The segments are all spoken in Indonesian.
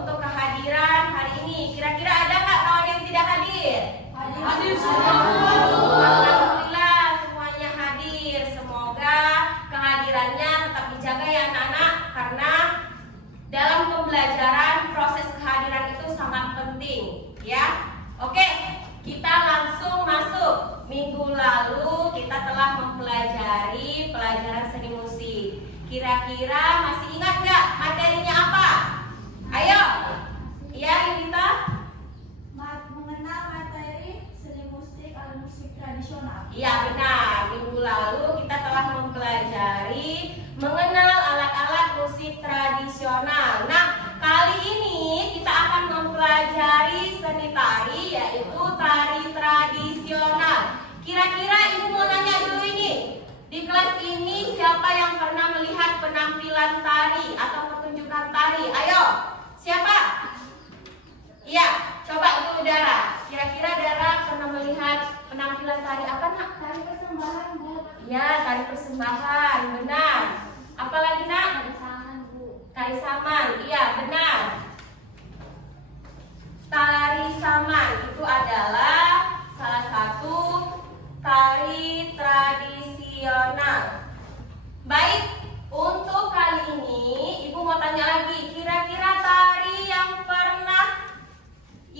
untuk kehadiran hari ini. Kira-kira ada nggak kawan yang tidak hadir? Hadir semua. Alhamdulillah semuanya hadir. Semoga kehadirannya tetap dijaga ya anak-anak, karena dalam pembelajaran proses kehadiran itu sangat penting ya. Oke, kita langsung masuk. Minggu lalu kita telah mempelajari pelajaran seni musik. Kira-kira masih ingat nggak materinya apa? Ayo, iya Yunita? Mengenal materi seni musik atau musik tradisional. Iya benar, minggu lalu kita telah mempelajari mengenal alat-alat musik tradisional. Nah, kali ini kita akan mempelajari seni tari, yaitu tari tradisional. Kira-kira ibu mau nanya dulu ini, di kelas ini siapa yang pernah melihat penampilan tari atau pertunjukan tari? Ayo, siapa? Iya, coba dulu Dara. Kira-kira Dara pernah melihat penampilan tari apa nak? Tari persembahan, Bu. Ya, tari persembahan, benar. Apalagi nak? Tari saman, Bu. Tari saman, iya benar. Tari saman itu adalah salah satu tari tradisional. Baik, untuk kali ini Ibu mau tanya lagi, kira-kira tari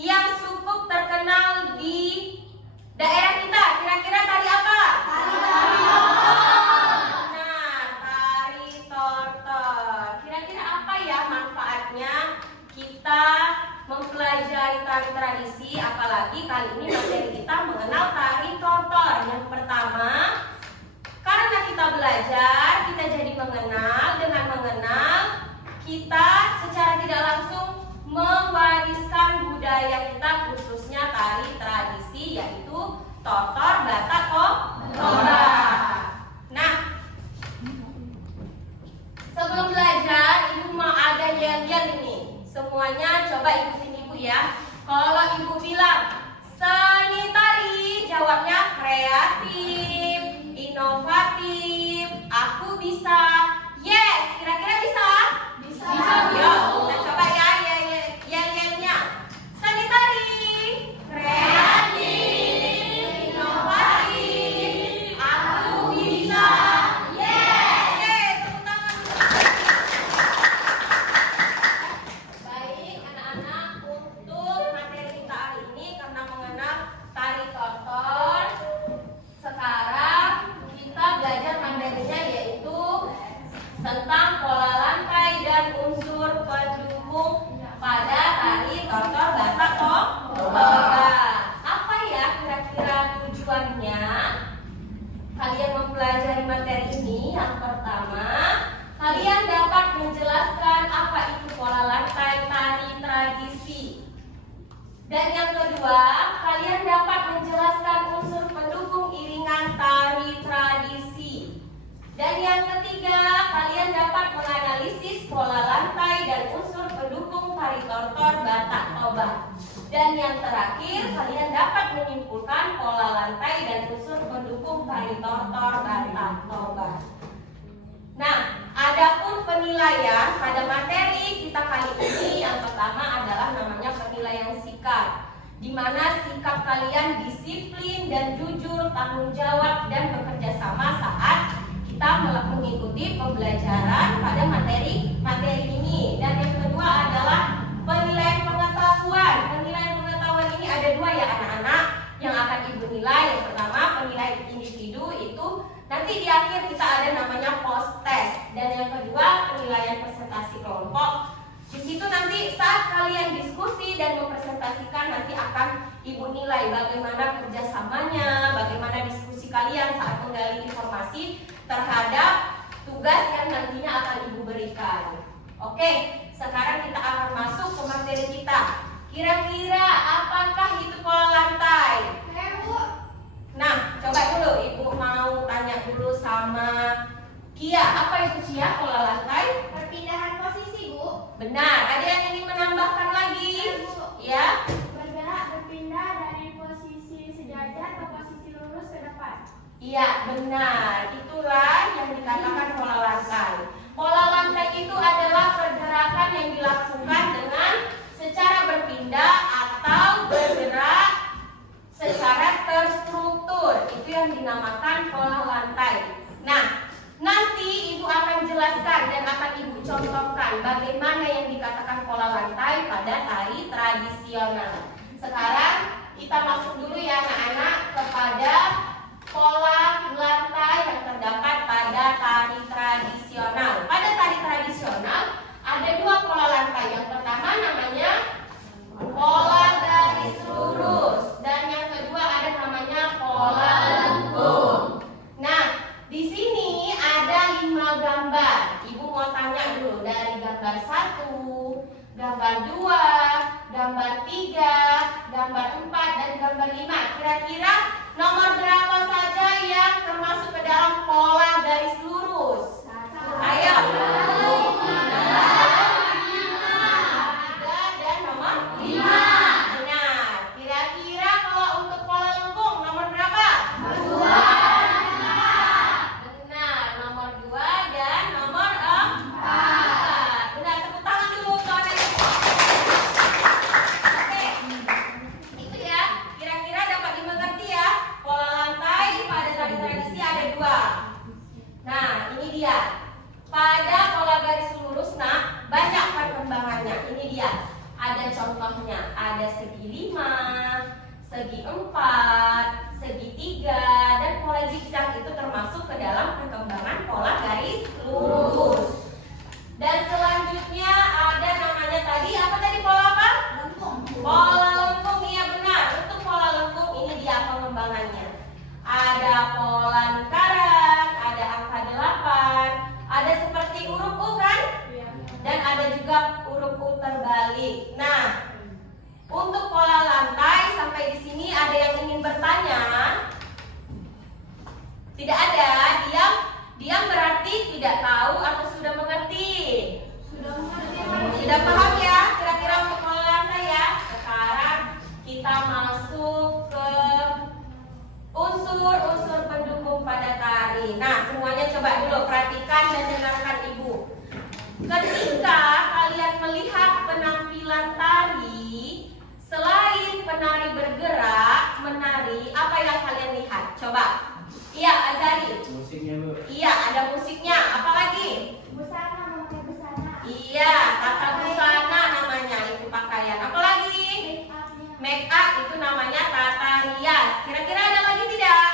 yang cukup terkenal di daerah kita, kira-kira tari apa? Nah, tari tortor. Kira-kira apa ya manfaatnya kita mempelajari tari tradisi, apalagi kali ini materi kita mengenal tari tortor. Yang pertama, karena kita belajar, kita jadi mengenal. Dengan mengenal, kita secara tidak langsung mewariskan budaya kita, khususnya tari tradisi, yaitu tortor, batak, torak. Nah, sebelum belajar, ibu mau ada yel-yel ini. Semuanya coba ikutin ibu ya. Kalau ibu bilang seni tari, jawabnya kreatif, inovatif, aku bisa. Yes, kira-kira bisa? Bisa. Yuk, kita coba ya yel-yelnya. Seni tari, kreatif, inovatif, aku bisa. Yes, tepuk tangan. Baik anak-anak, untuk materi kita hari ini karena mengenal tari tortor, sekarang kita belajar materinya yaitu tentang pola lantai dan unsur pendukung pada tari tortor, batak, torak. Apa ya kira-kira tujuannya kalian mempelajari materi ini? Yang pertama, kalian dapat menjelaskan apa itu pola lantai tari tradisi. Dan yang kedua, kalian dapat menjelaskan unsur pendukung iringan tari tradisi. Dan yang ketiga, kalian dapat menganalisis pola lantai dan unsur pendukung tari tortor, batak, tobat. Dan yang terakhir, kalian dapat menyimpulkan pola lantai dan unsur pendukung tari tortor, batak, tobat. Nah, adapun penilaian pada materi kita kali ini, yang pertama adalah namanya penilaian sikap, di mana sikap kalian disiplin dan jujur, tanggung jawab dan bekerja sama saat kita mengikuti pembelajaran pada materi ini. Dan yang kedua adalah penilaian pengetahuan. Penilaian pengetahuan ini ada dua ya anak-anak yang akan ibu nilai. Yang pertama penilaian individu, itu nanti di akhir kita ada namanya post test. Dan yang kedua penilaian presentasi kelompok. Di situ nanti saat kalian diskusi dan mempresentasikan, nanti akan ibu nilai bagaimana kerjasamanya, bagaimana diskusi kalian saat menggali informasi terhadap tugas yang nantinya akan ibu berikan. Oke, sekarang kita akan masuk ke materi kita. Kira-kira apakah itu pola lantai? Bu. Nah, coba dulu ibu mau tanya dulu sama Kia. Apa itu Kia, pola lantai? Perpindahan posisi, Bu. Benar. Ada yang ingin menambahkan lagi? Ya. Berpindah dari posisi sejajar ke posisi lurus ke depan. Iya, benar. Itulah yang dikatakan pola lantai. Pola lantai itu adalah pergerakan yang dilakukan dengan lantai pada tari tradisional. Sekarang kita masuk dulu ya anak-anak kepada pola lantai yang terdapat pada tari tradisional. Pada tari tradisional ada dua pola lantai. Yang pertama namanya pola garis lurus dan yang kedua ada namanya pola lengkung. Nah, di sini ada 5 gambar. Ibu mau tanya dulu dari gambar 1, gambar 2, gambar 3, gambar 4 dan gambar 5. Kira-kira nomor berapa saja yang termasuk ke dalam pola garis lurus? Ayo. 3 dan nomor 5. Benar. Kira-kira kalau untuk pola lengkung nomor berapa? 2. Benar, nomor 2 dan nomor 4. Benar, tepuk tangan dulu kawan-kawan. Oke. Itu ya, kira-kira dapat dimengerti ya. Pola lantai pada tari tradisi ada 2. Nah, ini dia. Pada pola garis lurus, nah, banyak perkembangannya. Ini dia. Ada contohnya, ada segi 5, segi 4, segi 3, dan pola zigzag itu termasuk ke dalam perkembangan pola garis lurus. Dan selanjutnya ada namanya tadi, apa tadi pola apa? Lengkung. Pola lengkung, iya benar. Untuk pola lengkung ini dia pengembangannya. Ada pola lingkaran, ada angka 8, ada seperti huruf U kan? Dan ada juga huruf U terbalik. Nah, untuk pola lantai sampai di sini ada yang ingin bertanya? Tidak ada. Diam berarti tidak tahu atau sudah mengerti? Sudah mengerti. Sudah paham ya? Kira-kira untuk pola lantai ya. Sekarang kita masuk ke unsur-unsur pendukung pada tari. Nah, semuanya coba dulu perhatikan dan dengarkan ibu. Ketika kalian melihat penampilan tari, selain penari bergerak, menari, apa yang kalian lihat? Coba. Iya, Azari. Musiknya, Bu. Iya, ada musiknya. Apa lagi? Busana, memakai busana. Iya, tata busana namanya itu pakaian. Apa lagi? Make-upnya. Make up itu namanya tata rias. Kira-kira ada lagi tidak?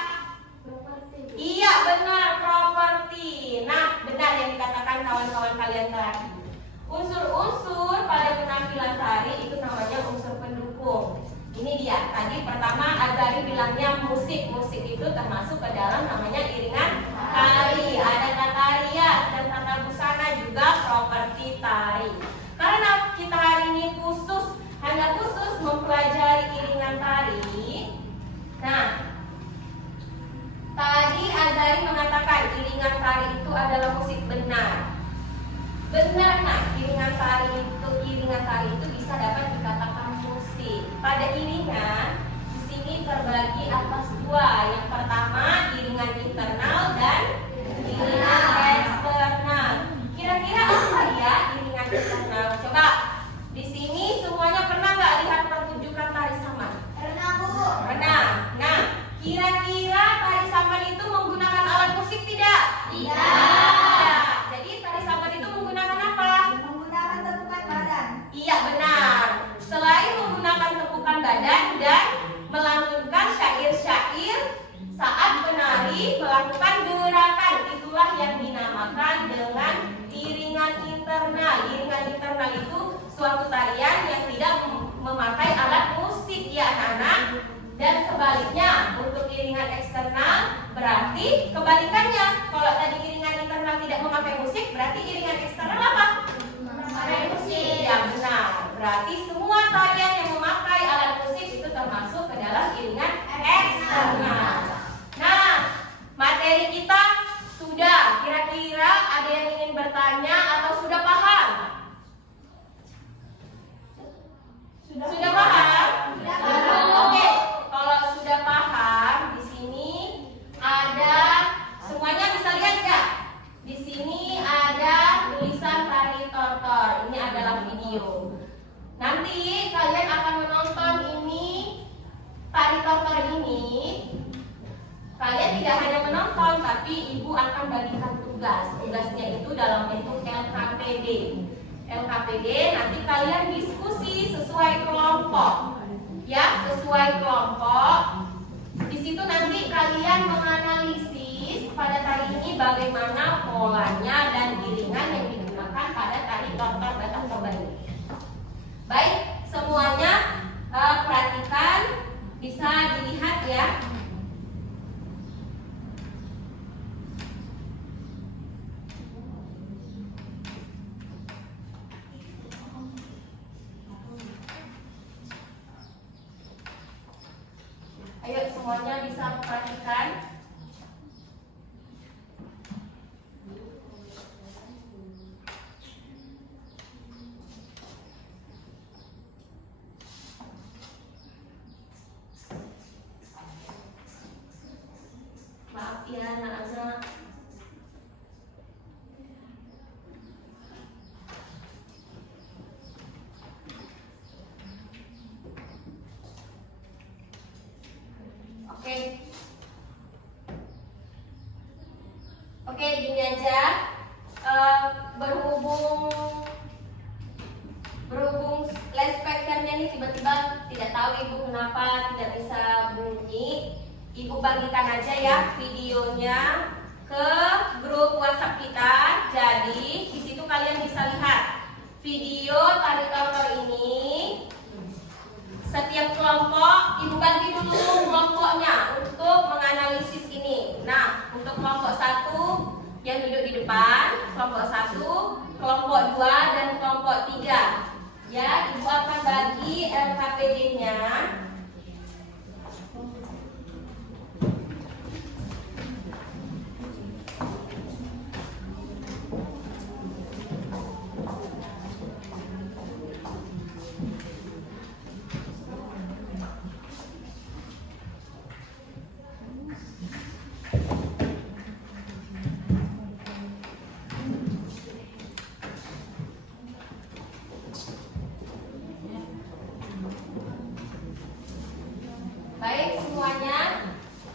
Properti. Iya, benar, properti. Nah, benar yang dikatakan kawan-kawan kalian tadi. Unsur-unsur pada penampilan tari itu namanya unsur pendukung. Ini dia. Tadi pertama Azari bilangnya musik. Musik itu termasuk ke dalam namanya iringan tari. Ada tata rias dan tata busana juga properti tari. Karena kita hari ini hanya khusus mempelajari iringan tari. Nah, tadi Azari mengatakan iringan tari itu adalah musik. Benar. Benar, nah, iringan tari itu bisa dapat dikatakan musik. Pada iringan di sini terbagi atas 2. Yang pertama iringan internal dan iringan eksternal. Kira-kira apa ya iringan internal? Coba. Di sini semuanya pernah nggak lihat pertunjukan tari saman? Pernah, Bu. Pernah. Nah, kira-kira tari saman itu menggunakan alat musik tidak? Tidak. Jadi tari saman itu menggunakan apa? Menggunakan tepukan badan. Iya benar. Selain menggunakan tepukan badan dan melantunkan syair-syair saat penari melakukan gerakan, itulah yang dinamakan dengan iringan internal. Iringan internal itu suatu tarian yang tidak memakai alat musik ya anak-anak. Dan sebaliknya untuk iringan eksternal berarti kebalikannya. Kalau tadi iringan internal tidak memakai musik, berarti iringan eksternal apa? Memakai musik. Ya benar. Berarti semua tarian yang memakai alat musik itu termasuk ke dalam iringan eksternal. Nah, materi kita sudah. Kira-kira ada yang ingin bertanya atau sudah paham? Sudah paham? Oke. Kalau sudah paham, di sini ada semuanya bisa lihat nggak? Di sini ada tulisan tari tortor. Ini adalah video. Nanti kalian akan menonton ini tari tortor ini. Kalian tidak hanya menonton, tapi ibu akan bagikan tugas. Tugasnya itu dalam bentuk LKPD. LKPD nanti kalian bisa akan menganalisis pada tari ini bagaimana polanya dan iringan yang digunakan pada tari tortor batang toba ini. Baik, semuanya perhatikan, bisa dilihat ya. Ayo semuanya bisa memperhatikan. Maaf ya anak-anak. Oke, gini aja. Berhubung loudspeakernya ini tiba-tiba tidak tahu ibu kenapa tidak bisa bunyi. Ibu bagikan aja ya videonya ke grup WhatsApp kita. Jadi di situ kalian bisa lihat video tari tortor ini. Setiap kelompok ibu bagi dulu kelompoknya untuk menganalisis ini. Nah, untuk kelompok 1 yang duduk di depan, kelompok 1, kelompok 2 dan kelompok 3. Ya, ibu akan bagi LKPD-nya. Baik semuanya,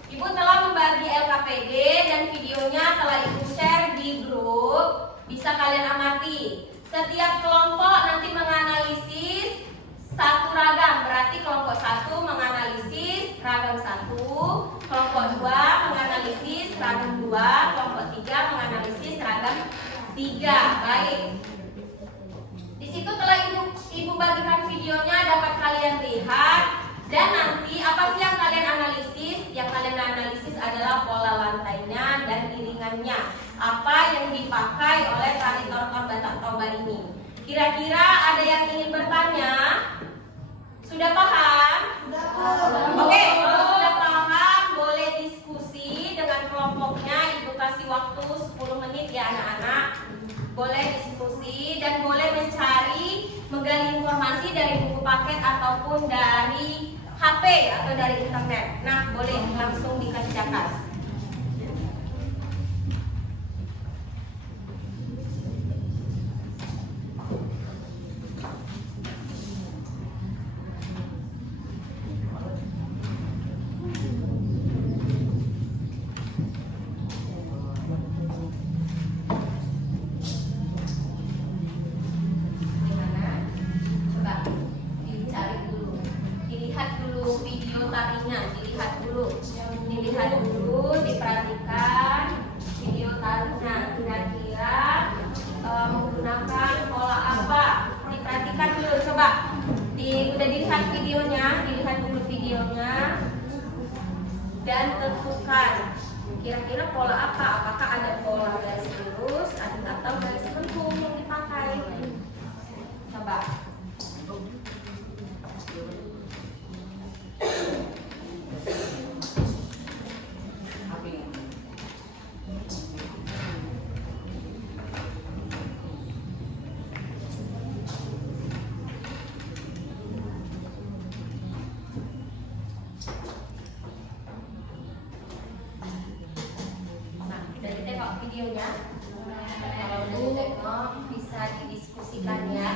ibu telah membagi LKPD dan videonya telah ibu share di grup. Bisa kalian amati. Setiap kelompok nanti menganalisis satu ragam. Berarti kelompok 1 menganalisis ragam 1, kelompok 2 menganalisis ragam 2, kelompok 3 menganalisis ragam 3. Baik. Di situ telah ibu bagikan videonya, dapat kalian lihat. Dan nanti apa sih yang kalian analisis? Yang kalian analisis adalah pola lantainya dan iringannya. Apa yang dipakai oleh tari tortor batang toba ini? Kira-kira ada yang ingin bertanya? Sudah paham? Oke, kalau sudah paham boleh diskusi dengan kelompoknya. Ibu kasih waktu 10 menit ya anak-anak. Boleh diskusi dan boleh menggali informasi dari buku paket ataupun dari HP atau dari internet. Nah, boleh langsung dikerjakan. Dilihat dulu, diperhatikan video tarinya. Kira-kira menggunakan pola apa? Diperhatikan dulu, coba. Udah dilihat videonya, dilihat dulu videonya dan tentukan kira-kira pola apa? Apakah ada pola garis lurus atau garis lengkung yang dipakai? Coba. Videonya, kalau udah tengok bisa didiskusikan ya.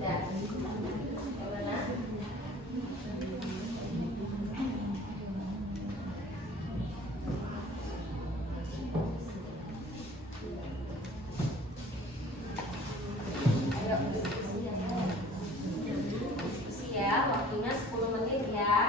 Ya, gimana? Ayo diskusi ya, waktunya 10 menit ya.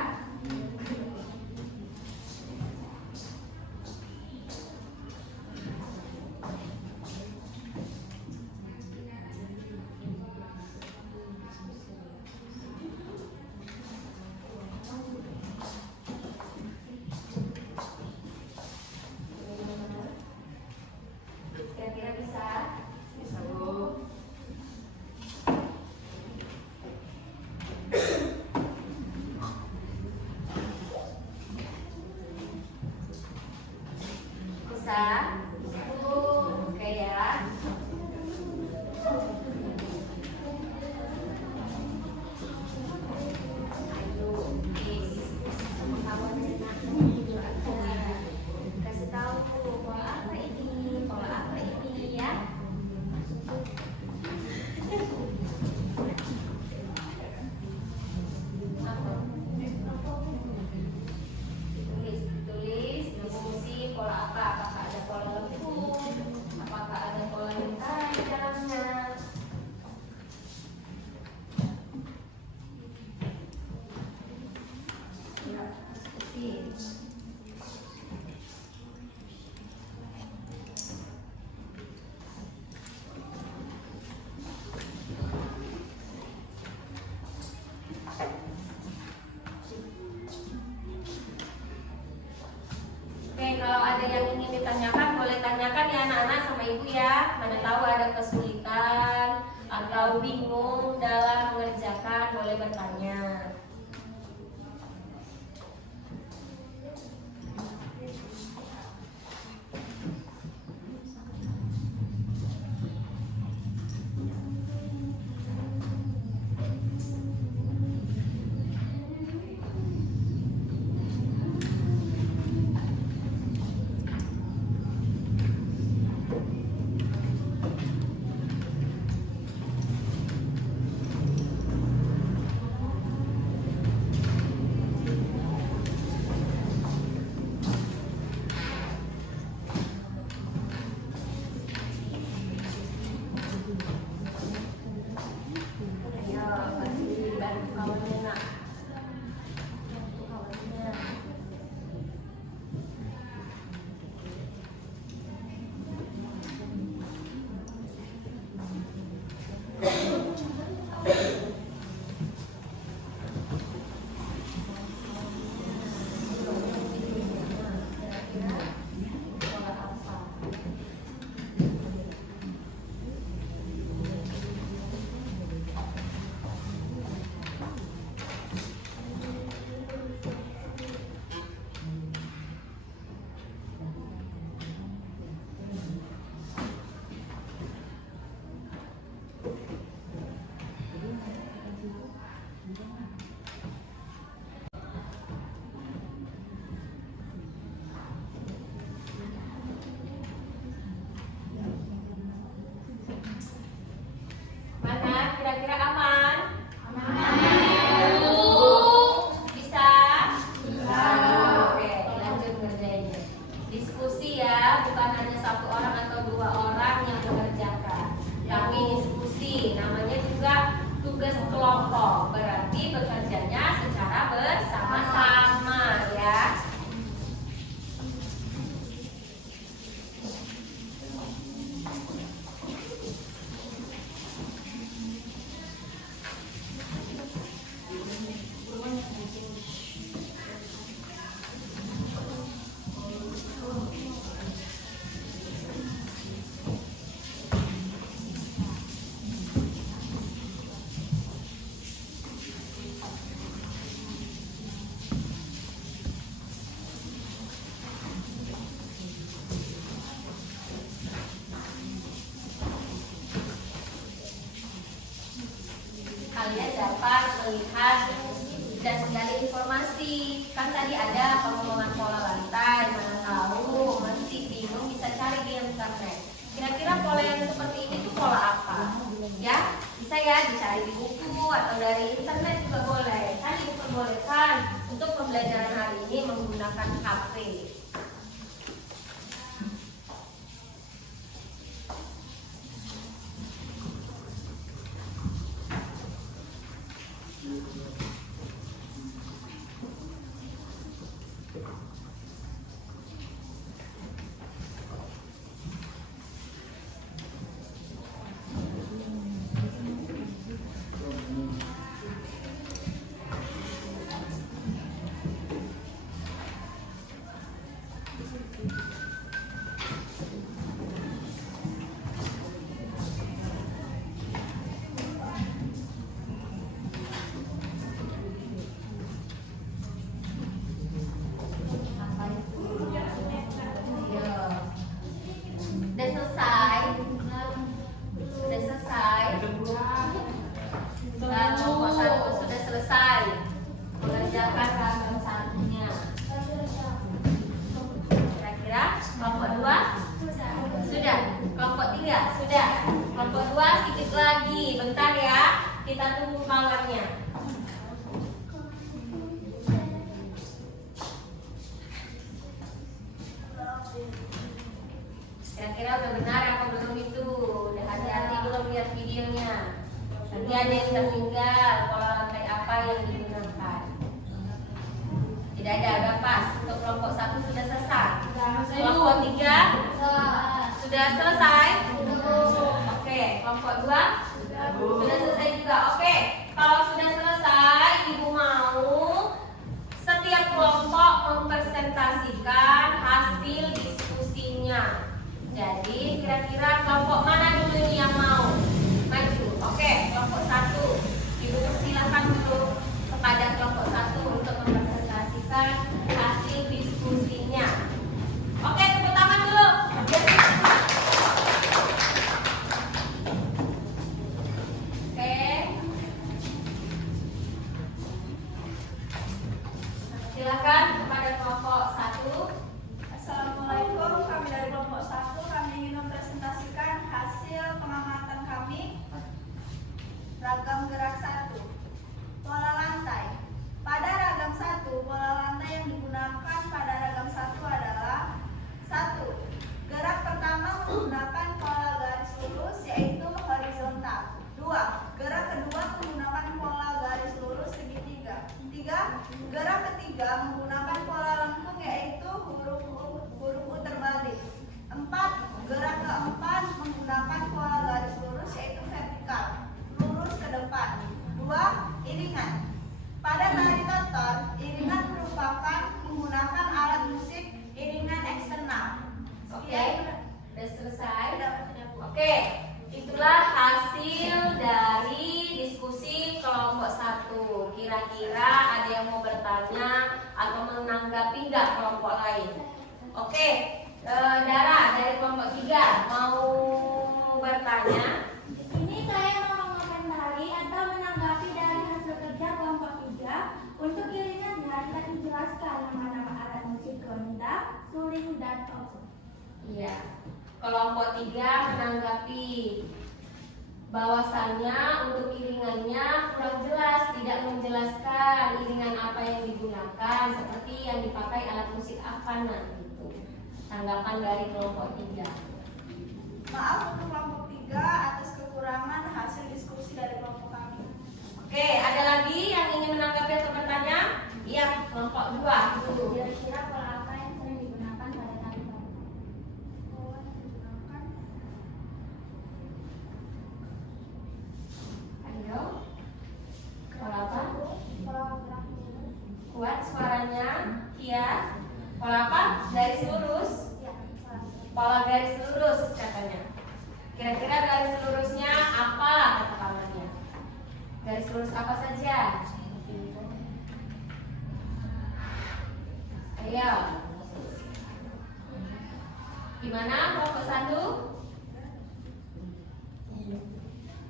Ibu ya. Mana tahu ada kesulitan atau bingung dalam mengerjakan, boleh bertanya. Mana kira-kira aman? Aman. Bisa? Bisa. Oke, lanjut kerjanya. Diskusi ya, bukan hanya satu orang atau dua orang yang mengerjakan, tapi diskusi. Namanya juga tugas kelompok. Berarti bekerjanya secara bersama-sama ya. Kalian dapat melihat dan menggali informasi. Kan tadi ada pengembangan pola lantai, mana tahu masih bingung bisa cari di internet. Kira-kira pola yang seperti ini tuh pola apa? Ya, bisa ya dicari di buku atau dari internet juga boleh. Kan diperbolehkan untuk pembelajaran hari ini menggunakan HP. Udah selesai? Sudah selesai? Kelompok satu sudah selesai mengerjakan ragam satunya. Kira-kira kelompok dua? Sudah. Kelompok tiga? Sudah. Kelompok dua sedikit lagi. Bentar ya, kita tunggu kawannya. Kira-kira udah benar apa belum itu? Udah hati-hati belum lihat videonya? Nanti ada yang tertinggal pola lantai apa yang digunakan. Tidak ada pas. Untuk kelompok satu sudah selesai. Kelompok tiga sudah selesai. Oke, kelompok dua sudah selesai juga. Oke, kalau sudah selesai, ibu mau setiap kelompok mempresentasikan hasil diskusinya. Jadi kira-kira kelompok mana dulu nih yang mau maju? Oke, kelompok 1. Ibu persilakan dulu kepada kelompok 1 untuk mempresentasikan hasil diskusinya. Oke, tepuk tangan dulu. Oke. Silakan kepada kelompok 1. Assalamualaikum, kami dari kelompok 1. Kami ingin mempresentasikan hasil pengamatan kami. Ragam gerak 1. Pola lantai. Pada ragam 1, pola lantai yang digunakan pada ragam 1 adalah 1. Gerak pertama menggunakan pola garis lurus yaitu horizontal. 2. Gerak kedua menggunakan pola garis lurus segitiga. 3. Gerak ketiga menggunakan pola lengkung yaitu huruf U terbalik. 4. Gerak keempat menggunakan pola garis lurus yaitu vertikal, lurus ke depan. 2. Iringan. Pada tari totor, iringan merupakan menggunakan alat musik iringan eksternal. Oke, sudah selesai. Oke, itulah hasil dari diskusi kelompok 1. Kira-kira ada yang mau bertanya atau menanggapi nggak kelompok lain? Oke, Dara dari kelompok 3 mau bertanya? Ini saya mau mengomentari atau menanggapi dari hasil kerja kelompok 3. Untuk iringannya kita dijelaskan nama-nama alat musik gonta, suling, dan oboe. Iya. Kelompok 3 menanggapi bahwasannya untuk iringannya kurang jelas, tidak menjelaskan iringan apa yang digunakan, seperti yang dipakai alat musik apa gitu. Tanggapan dari kelompok 3. Maaf untuk kelompok 3 atas kekurangan hasil diskusi dari kelompok kami. Oke, ada lagi yang ingin menanggapi atau bertanya? Iya, kelompok 2 dulu. Kira-kira pola apa yang sering digunakan pada tari totor? Ayo. Pola apa? Pola gerak lurus. Kuat suaranya. Iya. Pola apa? Garis lurus. Ya, Pola garis lurus katanya. Kira-kira garis lurusnya apa kata kamarnya? Garis lurus apa saja? Ayo. Gimana kelompok 1?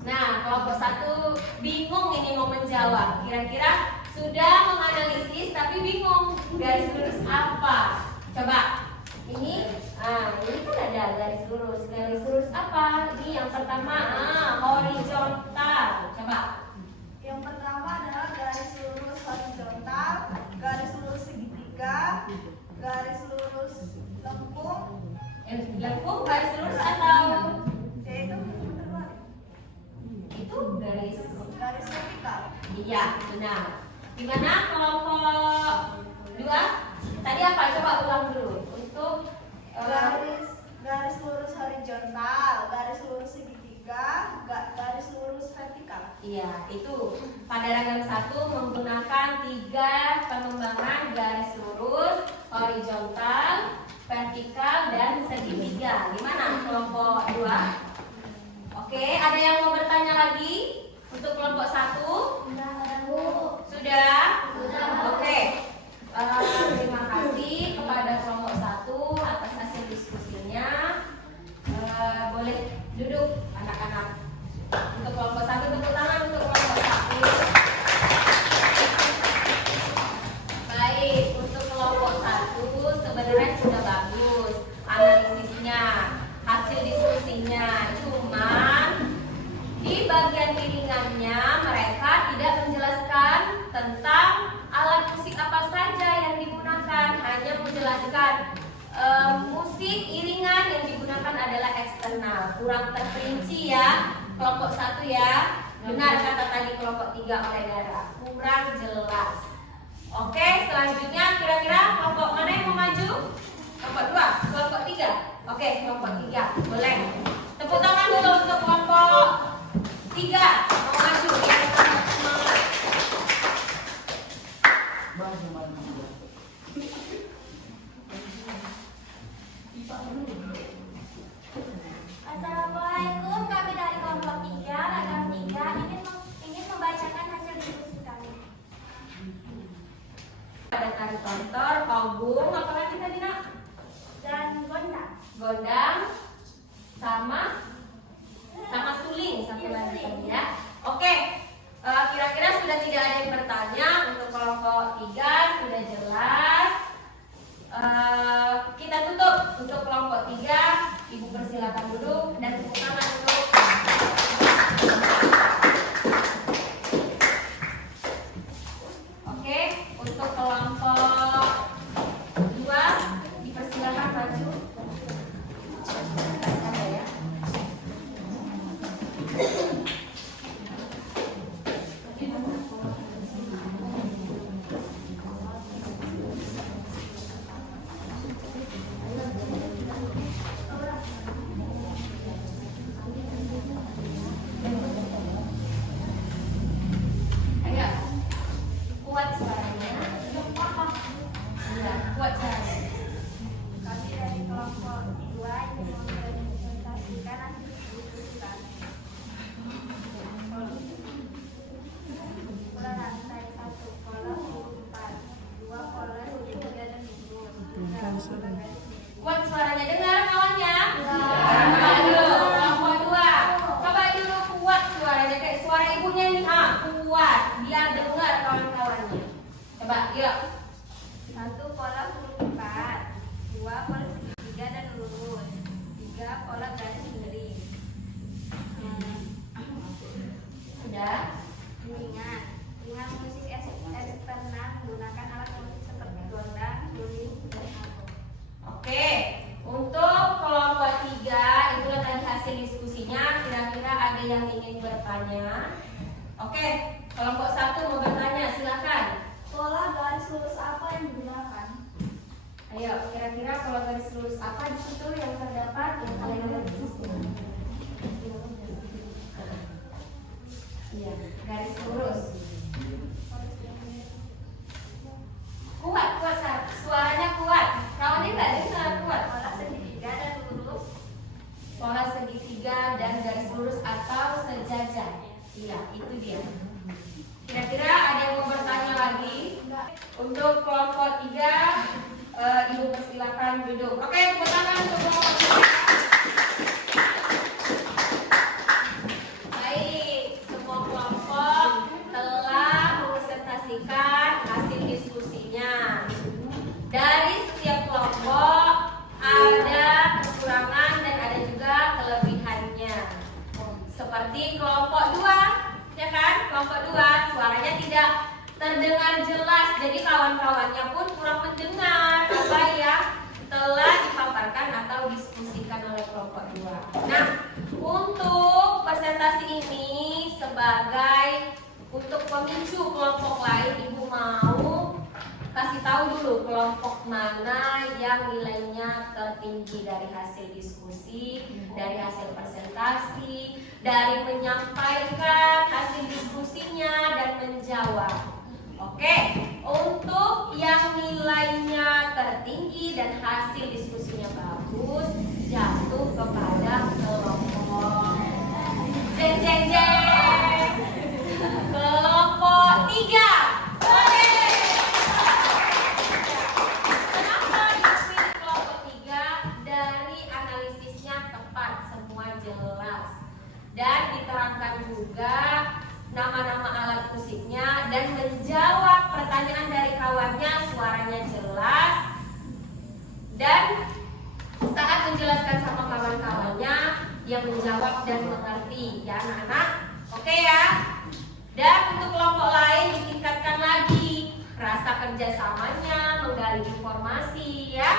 Nah, kelompok 1 bingung ini mau menjawab. Kira-kira sudah menganalisis tapi bingung garis lurus apa? Coba. Ini kan ada garis lurus. Garis lurus apa? Ini yang pertama, horizontal. Coba. yang pertama adalah garis lurus horizontal, garis lurus segitiga, garis lurus lengkung, Lengkung garis lurus atau yaitu terbalik, itu garis? garis vertikal. Iya, benar. Gimana kelompok 2? Tadi apa? Coba ulang dulu. Untuk Garis lurus horizontal, garis lurus segitiga, garis lurus vertikal. iya, itu pada ragam 1 menggunakan 3 pengembangan garis lurus, horizontal, vertikal, dan segitiga. Gimana kelompok 2? Oke, ada yang mau bertanya lagi untuk kelompok 1? Sudah? Oke. Terima kasih kepada kelompok 1 atas hasil diskusinya. Boleh duduk anak-anak. Untuk kelompok 1 tepuk tangan untuk kelompok 1. Baik, untuk kelompok 1 sebenarnya sudah bagus analisisnya, hasil diskusinya. Cuman di bagian iringannya mereka tidak menjelaskan tentang alat musik apa saja yang digunakan, hanya menjelaskan musik iringan yang digunakan adalah eksternal. Kurang terperinci ya kelompok 1 ya. Benar kata tadi kelompok 3 oleh Dara, kurang jelas. Oke, selanjutnya kira-kira kelompok mana yang mau maju? Kelompok 2, kelompok 3. Oke, kelompok 3 boleh. Tepuk tangan dulu untuk kelompok 3 mau maju ya. Semangat. tari tontor, obung, apa lagi tadi nak? Dan gondang. Gondang, sama suling satu lagi tadi ya. Oke, kira-kira sudah tidak ada yang bertanya untuk kelompok 3 sudah jelas. Kita tutup untuk kelompok 3. Ibu persilakan duduk dan tepuk tangan untuk Oke, untuk kelompok 2 dipersilakan maju. Ada ya. Ayo, kuat suaranya. Iya, kuat suaranya. Kami dari kelompok 2 ingin mempresentasikan hasil diskusi. Pola lantai 1, pola 4, 2 pola 3 dan 2. Kuat suaranya, dengar kawannya? Ayo, kelompok 2. Coba dulu kuat suaranya kayak suara ibunya nih. Kuat biar dengar kawan-kawannya. Coba, yuk. 1 pola huruf 4, 2 pola segitiga dan lurus, 3 pola garis miring. Udah. Ingat musik eksternal menggunakan alat musik seperti gondang, suling, dan obong. Oke, untuk kelompok 3 itulah tadi hasil diskusinya. Kira-kira ada yang ingin bertanya? Oke, kelompok 1 mau bertanya, silakan. Pola garis lurus apa yang digunakan? Ayo, kira-kira kalau garis lurus apa di situ yang terdapat yang kalian lihat di situ? Iya, garis lurus. Kuat, suaranya kuat. Kawannya nggak dengar kuat. Pola segitiga dan lurus. Pola segitiga dan garis lurus atau sejajar. Iya, itu dia. Kira-kira ada yang mau bertanya lagi? Untuk kelompok 3, Ibu persilakan duduk. Oke, tepuk tangan untuk kelompok 3. Baik, semua kelompok telah mempresentasikan hasil diskusinya. Dari setiap kelompok ada kekurangan dan ada juga kelebihannya. Seperti kelompok 2, ya kan? Kelompok 2 suaranya tidak terdengar jelas, jadi kawan-kawannya pun kurang mendengar apa yang telah dipaparkan atau diskusikan oleh kelompok 2. Nah, untuk presentasi ini sebagai untuk pemicu kelompok lain, Ibu mau kasih tahu dulu kelompok mana yang nilainya tertinggi dari hasil diskusi, dari hasil presentasi, dari menyampaikan hasil diskusinya dan menjawab. Oke, untuk yang nilainya tertinggi dan hasil diskusinya bagus jatuh kepada kelompok jeng jeng jeng kelompok 3. Oke. Kenapa dipilih kelompok 3? Dari analisisnya tepat, semua jelas dan diterangkan juga nama-nama alat musiknya dan menjawab pertanyaan dari kawannya, suaranya jelas dan saat menjelaskan sama kawan-kawannya yang menjawab dan mengerti ya anak-anak. Oke ya. Dan untuk kelompok lain ditingkatkan lagi rasa kerjasamanya, menggali informasi ya.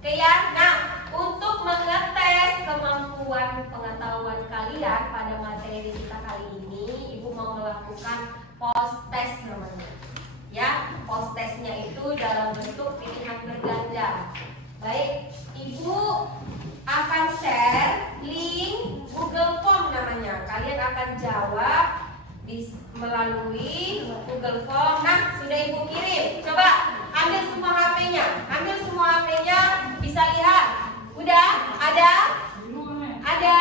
Oke ya. Nah, untuk mengetes kemampuan pengetahuan kalian pada materi kita kali ini, Ibu mau melakukan post test namanya. Ya, post testnya itu dalam bentuk pilihan berganda. Baik, Ibu akan share link Google Form namanya. Kalian akan jawab melalui Google Form. Nah, sudah Ibu kirim. Coba ambil semua HP-nya. Ambil semua HP-nya, bisa lihat. Udah? Ada? Ada?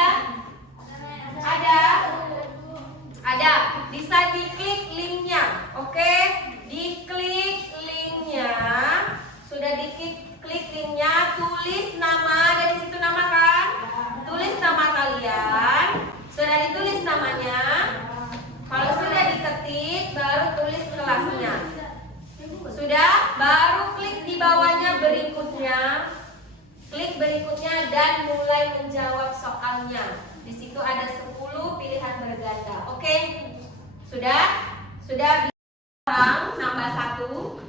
Ada? Ada. Bisa diklik linknya. Oke? Diklik linknya. namanya. Kalau sudah diketik, baru tulis kelasnya. Sudah? Baru klik di bawahnya berikutnya. Klik berikutnya dan mulai menjawab soalnya. Di situ ada 10 pilihan berganda. Oke? Sudah? Sudah orang nambah 1.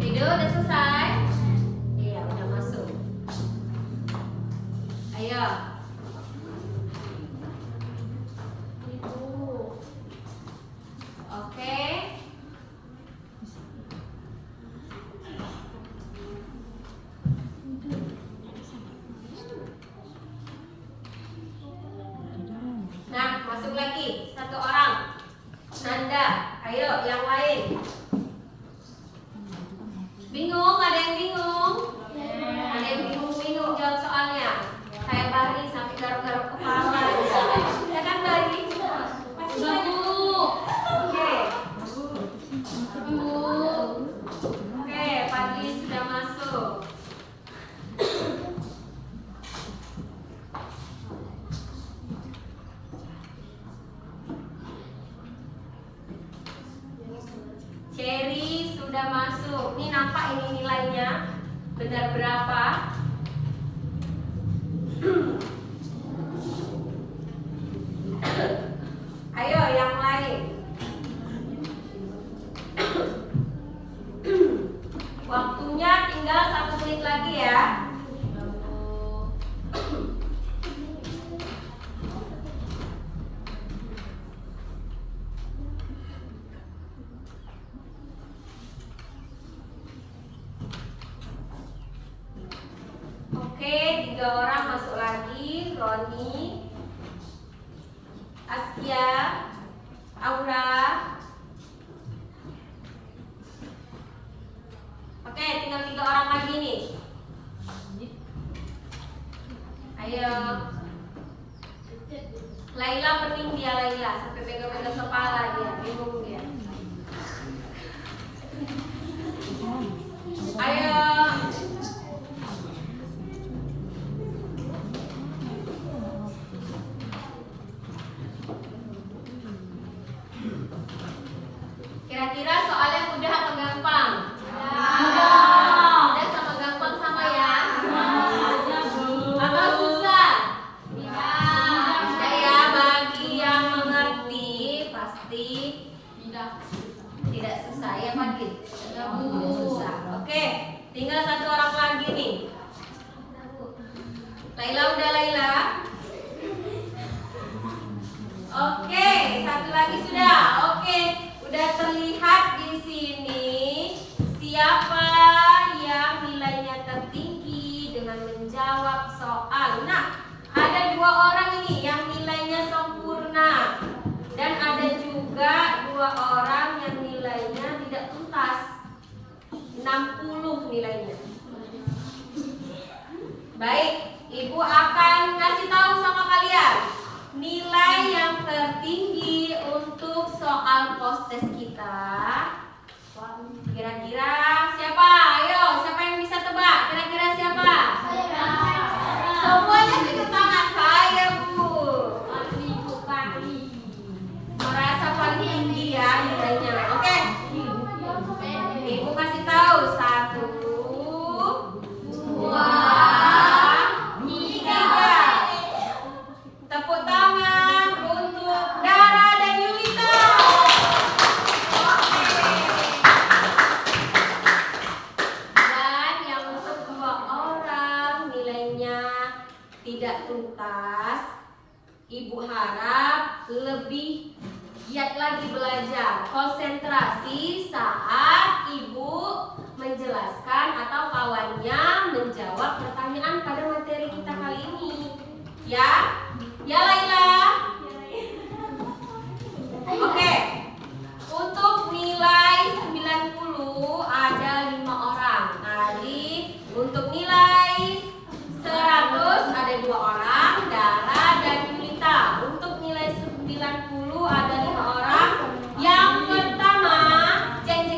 Video udah selesai? Iya, udah masuk. Ayo. Oke. Nah, masuk lagi 1 orang. Nanda, ayo yang lain. Bingung? Ada yang bingung? Ada yang bingung jawab soalnya? Kayak Bari sampai garuk-garuk kepala. Ya kan Bari? Bu. Oke. Bu. Oke, Fadli sudah masuk. Cherry sudah masuk. Ini nampak ini nilainya benar berapa? Ayo yang lain. Waktunya tinggal 1 menit lagi ya. Oke, 3 orang masuk lagi. Roni, Askia, Aura. Oke, tinggal 3 orang lagi nih. Ayo. Laila pening dia, Laila sampai pegang-pegang kepala dia, bingung dia. Ayo. Kira-kira soalnya mudah atau gampang? Mudah sama gampang sama ya? Atau susah? Tidak ya, bagi yang mengerti pasti tidak susah ya Fadli? Tidak susah. Oke, tinggal 1 orang lagi nih. Laila udah Laila? Oke, 1 lagi sudah. Oke. Udah terlihat di sini siapa yang nilainya tertinggi dengan menjawab soal. Nah, ada 2 orang ini yang nilainya sempurna dan ada juga 2 orang yang nilainya tidak tuntas. 60 nilainya. Baik, Ibu akan ngasih tahu sama kalian nilai yang tertinggi untuk soal post-test kita. Kira-kira siapa? Ayo, siapa yang bisa tebak? Kira-kira siapa? Semuanya tunjuk tangan. Saya, Bu. Merasa paling tinggi ya nilainya. Oke. Ibu kasih tahu 1, 2, 3. Tepuk tangan untuk Dara dan Yulita. Oke. Dan yang untuk 2 orang nilainya tidak tuntas, Ibu harap lebih giat lagi belajar, konsentrasi saat Ibu menjelaskan atau kawannya menjawab pertanyaan pada materi kita kali ini. Ya? Ya Laila? Oke. Untuk nilai 90 ada 5 orang. Tadi untuk nilai 100 ada 2 orang, Dara dan Yulita. Untuk nilai 90 ada 5 orang. Yang pertama, Ceng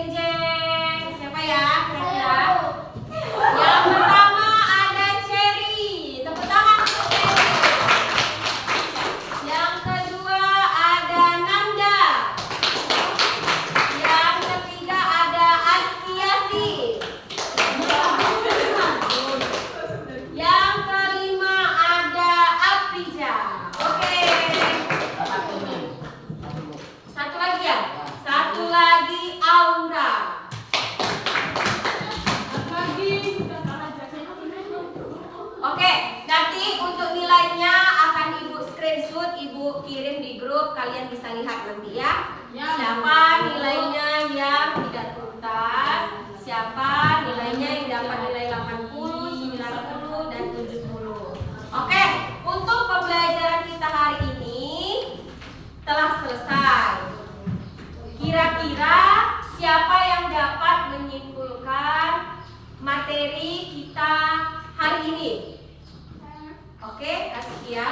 kirim di grup, kalian bisa lihat nanti ya. Ya, Siapa nilainya yang tidak tuntas, siapa nilainya yang dapat nilai 80, 90, dan 70. Oke, untuk pembelajaran kita hari ini telah selesai. Kira-kira siapa yang dapat menyimpulkan materi kita hari ini? Oke, kasih ya.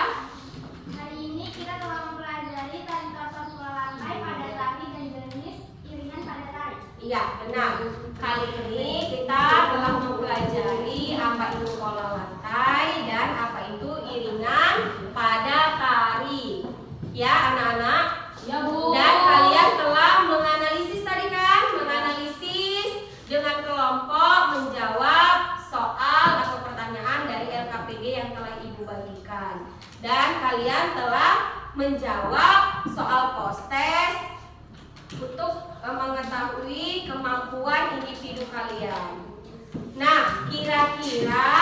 Hari ini kita telah mempelajari tari tortor pola lantai pada tari dan jenis iringan pada tari. Iya, benar. Kali ini kita telah mempelajari apa itu pola lantai dan apa itu iringan pada tari. Ya, anak-anak. Ya, Bu. Dan kalian telah menganalisis tadi kan? Menganalisis dengan kelompok, menjawab soal atau pertanyaan dari LKPD yang telah Ibu bagikan. Dan kalian telah menjawab soal post-test untuk mengetahui kemampuan individu kalian. Nah, kira-kira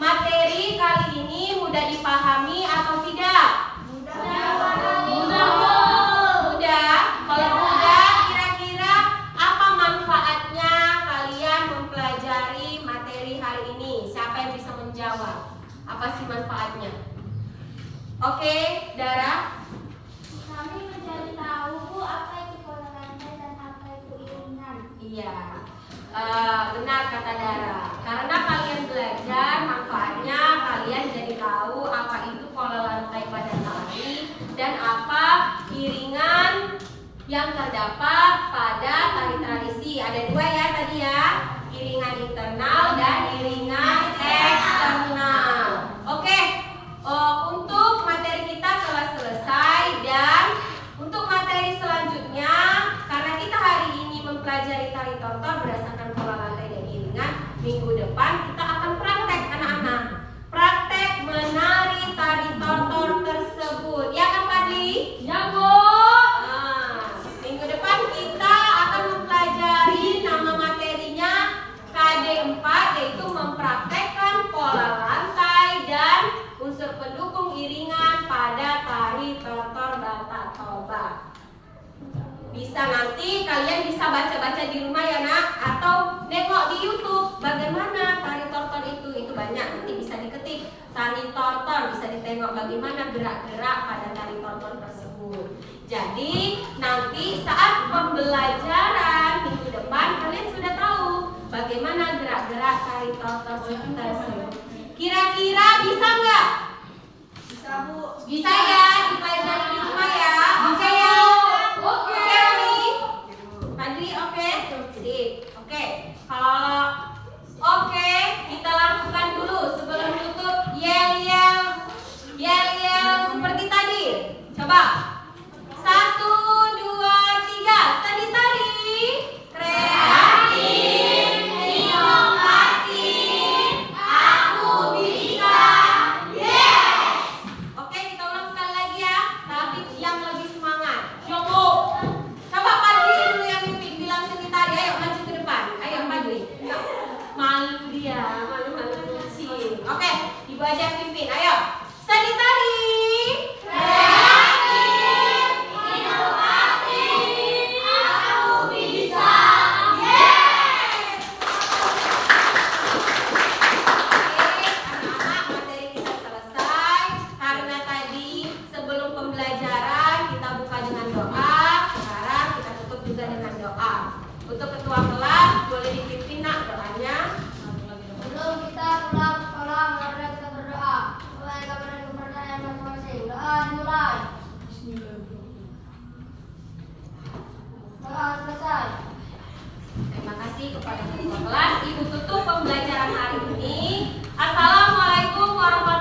materi kali ini mudah dipahami atau tidak? Mudah. Kalau mudah, kira-kira apa manfaatnya kalian mempelajari materi hari ini? Siapa yang bisa menjawab? Apa sih manfaatnya? Oke, Dara. Kami mencari tahu, Bu, apa itu pola lantai dan apa itu iringan. Iya, benar kata Dara. Karena kalian belajar, manfaatnya kalian jadi tahu apa itu pola lantai pada tari dan apa iringan yang terdapat pada tari tradisi. Ada dua ya tadi ya, iringan internal dan iringan eksternal. Oke, untuk materi kita telah selesai dan untuk materi selanjutnya, karena kita hari ini mempelajari tari tortor berdasarkan pola lantai dan iringan, minggu depan kita akan praktek anak-anak. Praktek menari tari tortor tersebut. Ya kan Padli? Ya, Bu. Minggu depan kita akan mempelajari nama materinya KD4, yaitu mempraktekkan pola lantai dan unsur pendukung iringan pada tari tortor Batak Toba. Bisa nanti kalian bisa baca-baca di rumah ya nak, atau nengok di YouTube bagaimana tari tortor itu banyak, nanti bisa diketik tari tortor, bisa ditengok bagaimana gerak-gerak pada tari tortor tersebut. Jadi nanti saat pembelajaran minggu depan kalian sudah tahu bagaimana gerak-gerak tari tortor tersebut. Kira-kira bisa nggak? Bisa, Bu. Bisa ya, dipelajari di rumah ya. Oke ya. Oke, Rani. Padri, oke? Sip. Oke. Kalau oke, kita lakukan dulu sebelum tutup yel-yel seperti tadi. Coba. 1, 2, 3. Tadi tadi. Kreatif, inovatif, aku bisa. Yes. Oke, kita ulang sekali lagi ya. Tapi yang lebih semangat. Coba. Coba Padli dulu yang mimpin, bilang seni tari. Ayo maju ke depan. Ayo Padli. Malu dia, malu-malu kucing. Oke, Ibu aja pimpin. Ayo. Seni tari. Kreatif, inovatif, aku bisa. Yes. Oke, anak-anak, materi kita selesai. Karena tadi sebelum pembelajaran kita buka dengan doa. Sekarang kita tutup juga dengan doa. Untuk ketua kelas boleh dipimpin nak doanya. Sebelum kita pulang sekolah, mari kita berdoa. Mulai kepada kepercayaan masing-masing. Doa dimulai. Doa selesai. Terima kasih kepada ketua kelas. Ibu tutup pembelajaran hari ini. Assalamualaikum warahmatullahi